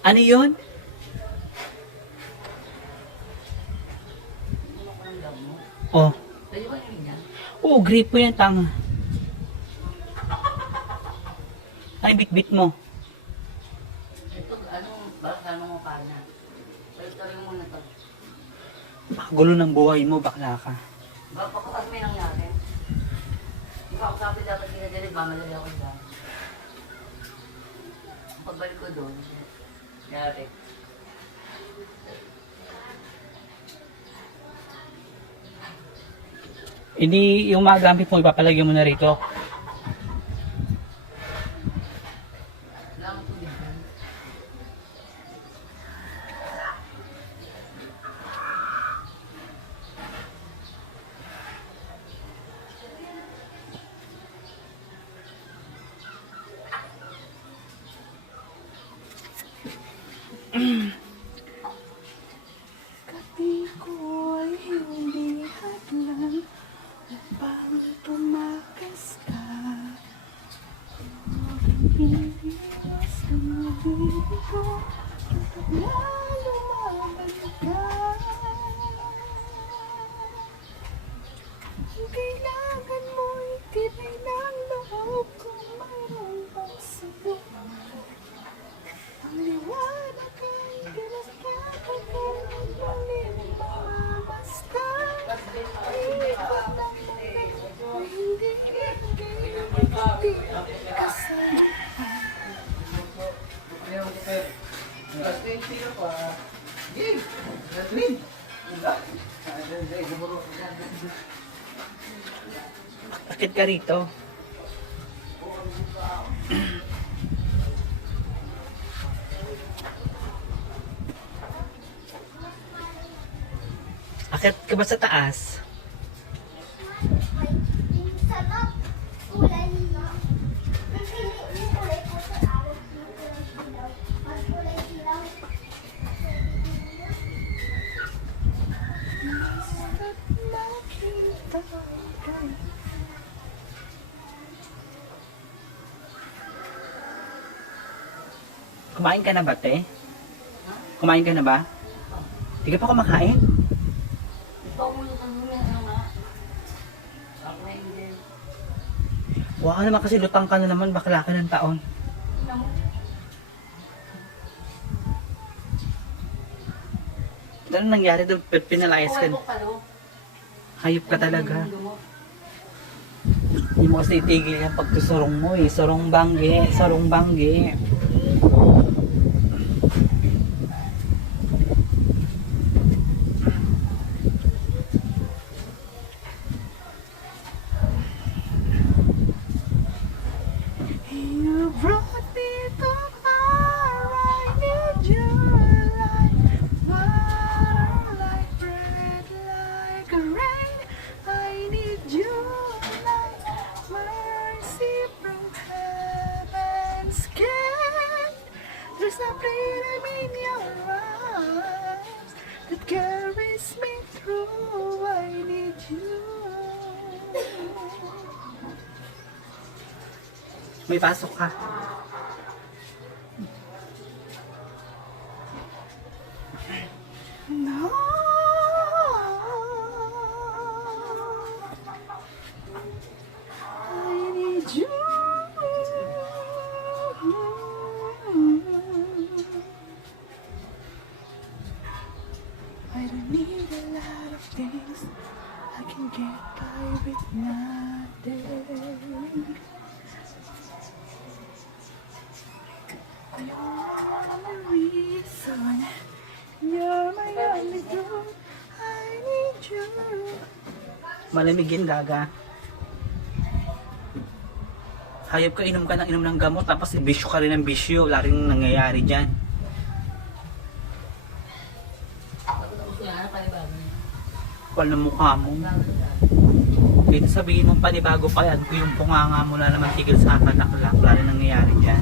Ano yun? Ano ko? Oh. Oo, gripo yan, tanga. Ay, bit-bit mo. Ito, ano, bakit ano mo pa na? Pwede rin muna to. Gulo ng buhay mo, bakla ka. Baka kapag may nangyari. Ikaw ako sabi dapat ginadali ba, madali ako dyan. Pagbalik ko doon, nangyari. Hindi, yung mga gamit mo, ipapalagyan mo na rito. Kailangan Kailangan mo itibay ng loob kung mayroon pang sagot. Ang liwanag ay pinagkakagod Muling basta Ikot ng mundo Hindi hindi hindi Bakit ka rito? Akit ka ba sa taas? Kumain ka na ba, te? Kumain ka na ba? Di ka pa kumakain? Muna, ano hindi. Huwag ka naman kasi lutang ka na naman, bakla ka ng taon. Ano nangyari doon? Pinalayas ka. Hayop ka talaga. Hindi mo kasi itigil yung pagtusurong mo eh. Surong bangge, surong bangge. Sabrina in your arms that carries me through. I need you. ไม่ฟาสกค่ะ things. I can get by with nothing. You're my reason. You're my only girl. I need you. Malamig yun, Gaga. Hayop ka, inom ka ng inom ng gamot, tapos bisyo ka rin ng bisyo. Wala rin nangyayari dyan. Tapos nga, ano panibago niya? Kapal ng mukha mo. Dito sabihin mo panibago pa yan, kung yung punganga mo na naman tigil sa kataklak, wala rin nangyayari dyan.